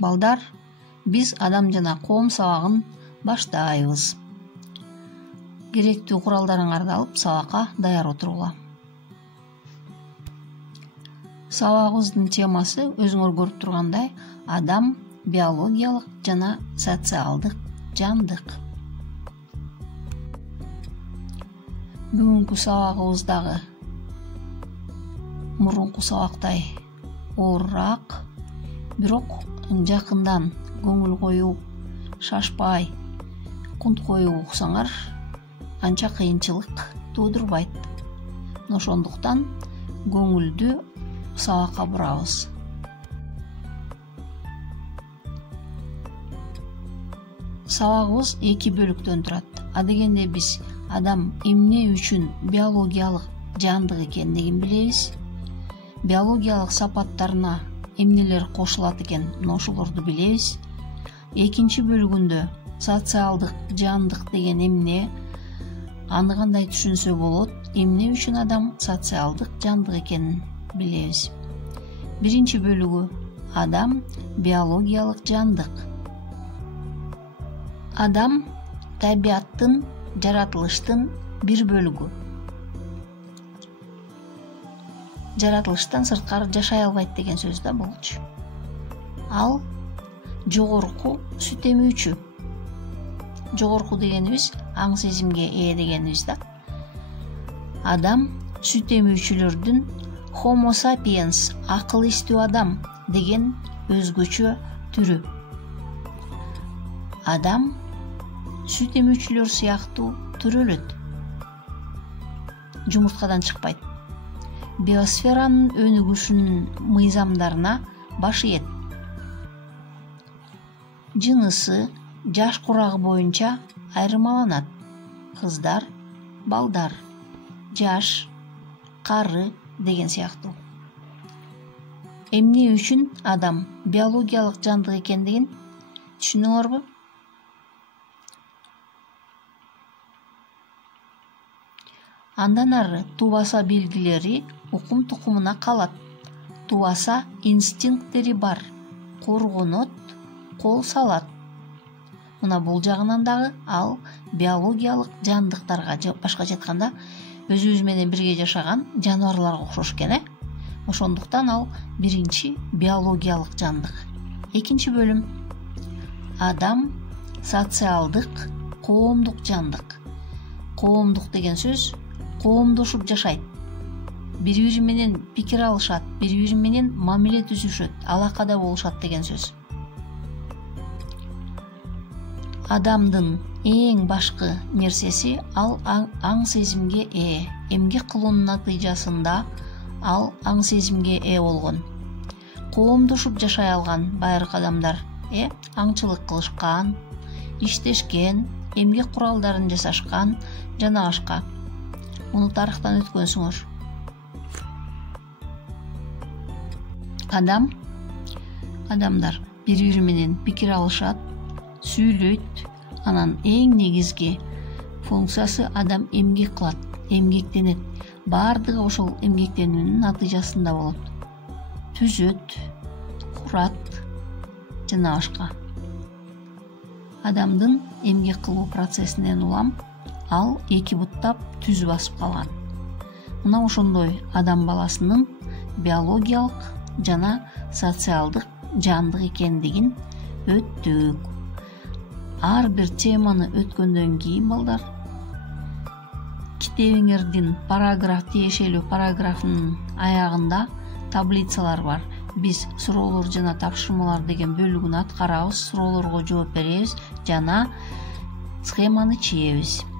Балдар, биз адам жана коом сабагын баштайбыз. Керектүү куралдарыңарды алып сабакка даяр отургула. Сабагыбыздын темасы өзүңөр көрүп тургандай адам биологиялык жана социалдык жандык. Бүгүнкү сабагыбыздагы мурунку сабактай оорураак, бирок жакындан көңүл коюп, шашпай, кунт коюп уксаңар, анча кыйынчылык туудурбайт. Ошондуктан көңүлдү сабакка бурабыз. Сабагыбыз 2 бөлүктөн турат. Адегенде биз адам эмне үчүн биологиялык жандык экендигин билебиз. Биологиялык сапаттарына эмнелер кошулат экен, ошолорду билебиз. Экинчи бөлүгүндө социалдык жандык деген эмне, аны кандай түшүнсө болот, эмне үчүн адам социалдык жандык экенин билебиз. Биринчи бөлүгү адам биологиялык жандык. Адам табияттын, жаратылыштын бир бөлүгү. Жаратылыштан сырткары жашай албайт деген сөз да болчу. Ал жогорку сүт эмүүчү. Жогорку дегенибиз аң сезимге ээ дегенибиз да. Адам сүт эмүүчүлөрдүн Homo sapiens, акыл эстүү адам деген өзгөчө түрү. Адам сүт эмүүчүлөр сыяктуу төрөлөт. Жумурткадан чыкпайт. Биосферанын өнүгүшүнүн мыйзамдарына баш ийет. Жынысы, жаш курагы боюнча айырмаланат. Кыздар, балдар, жаш, кары деген сыяктуу. Эмне үчүн адам биологиялык жандык экендигин түшүнөңөрбү? Андан ары тубаса белгилери укум тукумуна калат. Тубаса инстинкттери бар. Коргонот, кол салат. Мына бул жагынан дагы ал биологиялык жандыктарга, башкача айтканда, өзүбүз менен бирге жашаган жаныбарларга окшош экен, Ошондуктан ал биринчи биологиялык жандык. Экинчи бөлүм адам социалдык, коомдук жандык. Коомдук деген сөз коомдошуп жашайт. Бири-бири менен пикир алышат, бири-бири менен мамиле түзүшөт, алакада болушат деген сөз. Адамдын эң башкы нерсеси ал аң сезимге ээ. Эмгек кылуунун натыйжасында ал аң сезимге ээ болгон. Коомдошуп жашай алган байыркы адамдар аңчылык кылышкан, иштешкен, эмгек куралдарын жасашкан жана башка. Муну тарыхтан өткөнсүңөр. Адамдар бири-бири менен пикир алышат, сүйлөйт. Анан эң негизги функциясы адам эмгек кылат, эмгектенет. Бардыгы ошол эмгектенүүнүн натыйжасында болот. Түзөт, курат жана башка. Адамдын эмгек кылуу процессинен улам ал эки буттап түз басып калган. Мына ошондой адам баласынын биологиялык жана социалдык жандык экендигин өттүк. Ар бир теманы өткөндөн кийин балдар, китебиңердин тиешелүү параграфынын аягында таблицалар бар. Биз суроолор жана тапшырмалар деген бөлүгүн аткарабыз, суроолорго жооп беребиз жана схеманы чийебиз.